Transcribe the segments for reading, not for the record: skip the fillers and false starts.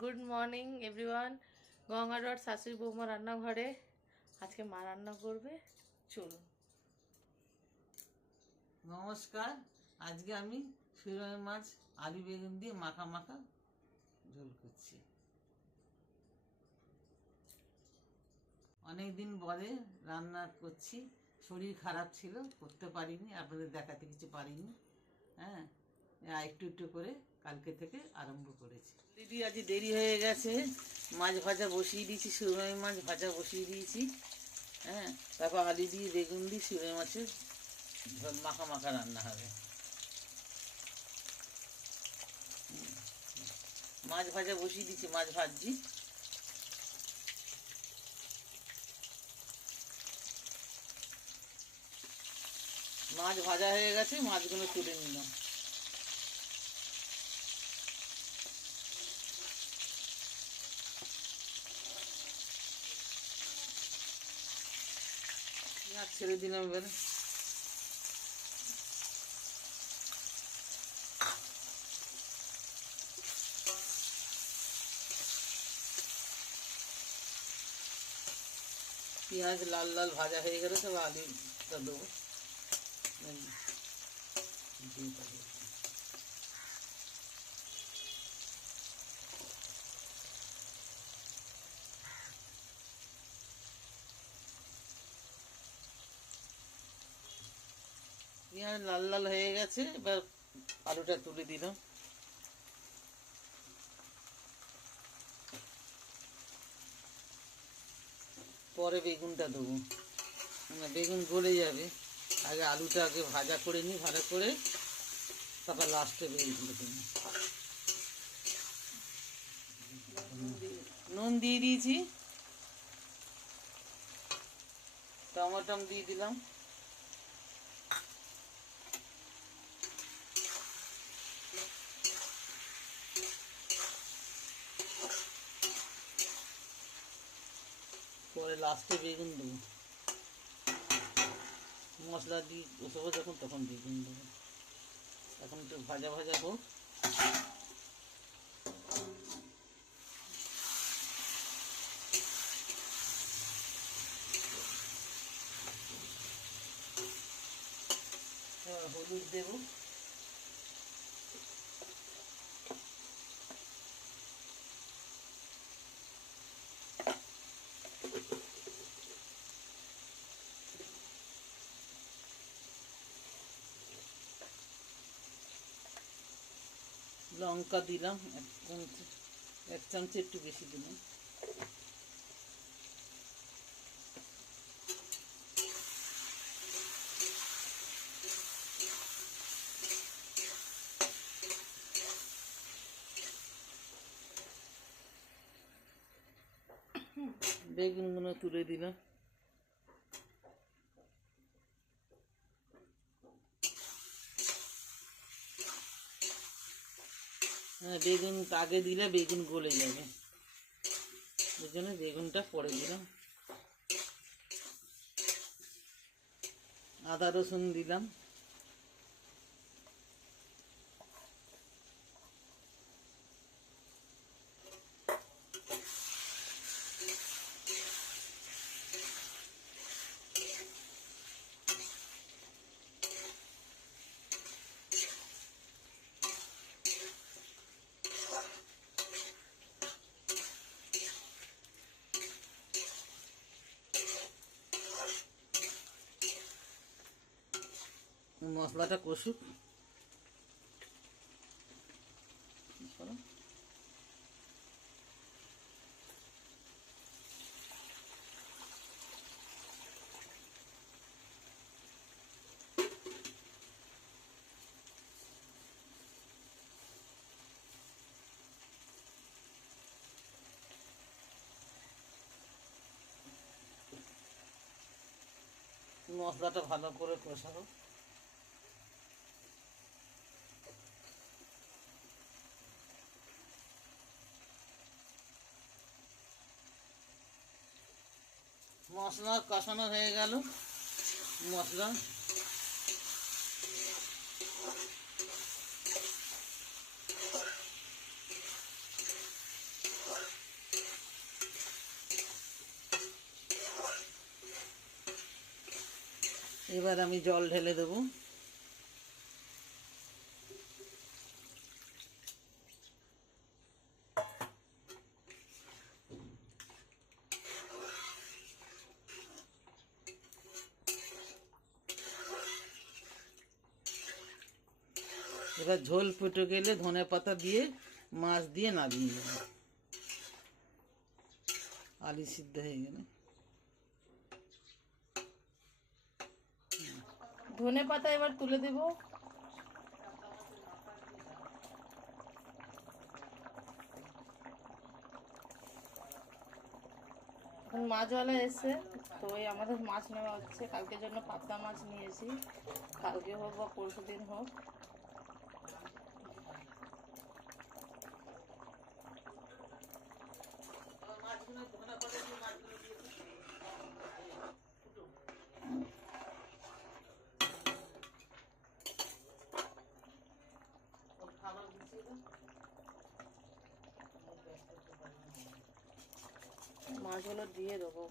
Good morning everyone. গঙ্গারড শাশুড়ি বৌমা রান্নাঘরে। আজকে মা রান্না করবে, চলুন। নমস্কার। আজকে আমি শিরোই মাছ আলু বেগুন দিয়ে মাখা মাখা ঝোল করছি। অনেক দিন পরে রান্না করছি, শরীর খারাপ ছিল, করতে পারিনি, আপনাদের দেখাতে কিছু পারিনি। হ্যাঁ, একটু একটু করে কালকে থেকে আরম্ভ করেছি। দিদি আজ দেরি হয়ে গেছে, মাছ ভাজা বসিয়ে দিয়েছি, শিরোই মাছ ভাজা বসিয়ে দিয়েছি। হ্যাঁ, তারপর আলু দিয়ে বেগুন দিয়ে শিরোই মাছের ঝোল মাখা মাখা রান্না হবে। মাছ ভাজা বসিয়ে দিচ্ছি, মাছ ভাজছি। মাছ ভাজা হয়ে গেছে, মাছগুলো তুলে নিলাম। পেঁয়াজ ছেড়ে দিলাম এবারে। পেঁয়াজ লাল লাল ভাজা হয়ে গেলে তবে আলুটা দেবো। পেঁয়াজ লাল লাল হয়ে গেছে, এবার আলুটা তুলে দিলাম। পরে বেগুনটা দেবো, বেগুন গলে যাবে। আগে আলুটা আগে ভাজা করে নিই, ভাজা করে তারপর লাস্টে বেগুনটা দেবো। নুন দিয়ে দিয়েছি, টমেটো দিয়ে দিলাম, পরে লাস্টে বেগুন দেবো। মশলা দিয়ে বসাবো যখন, তখন বেগুন দেবো। এখন একটু ভাজা ভাজা হোক। হলুদ দেবো, লঙ্কা দিলাম এক চামচ একটু বেশি দিলাম। বেগুনগুলো তুলে দিলাম। হ্যাঁ, বেগুন আগে দিলে বেগুন গলে যাবে, ওই জন্য বেগুনটা পরে দিলাম। আদা রসুন দিলাম, মশলাটা কষুক। মশলাটা ভালো করে কষাবো। মশলা কষানো হয়ে গেল। মশলা এবার আমি জল ঢেলে দেবো। এবার ঝোল ফুটে গেলে ধনেপাতা দিয়ে মাছ দিয়ে নামিয়ে নেব। আলু সিদ্ধ হয়ে গেলে ধনে পাতা এবার তুলে দেব। এখন মাছওয়ালা এসছে, তো ওই আমাদের মাছ নেওয়া হচ্ছে। কালকের জন্য পাবদা মাছ নিয়েছি, কালকে হোক বা পরশু দিন হোক। মাছগুলো দিয়ে দেবো।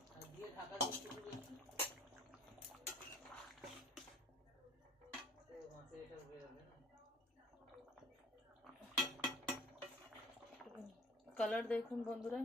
কালার দেখুন বন্ধুরা।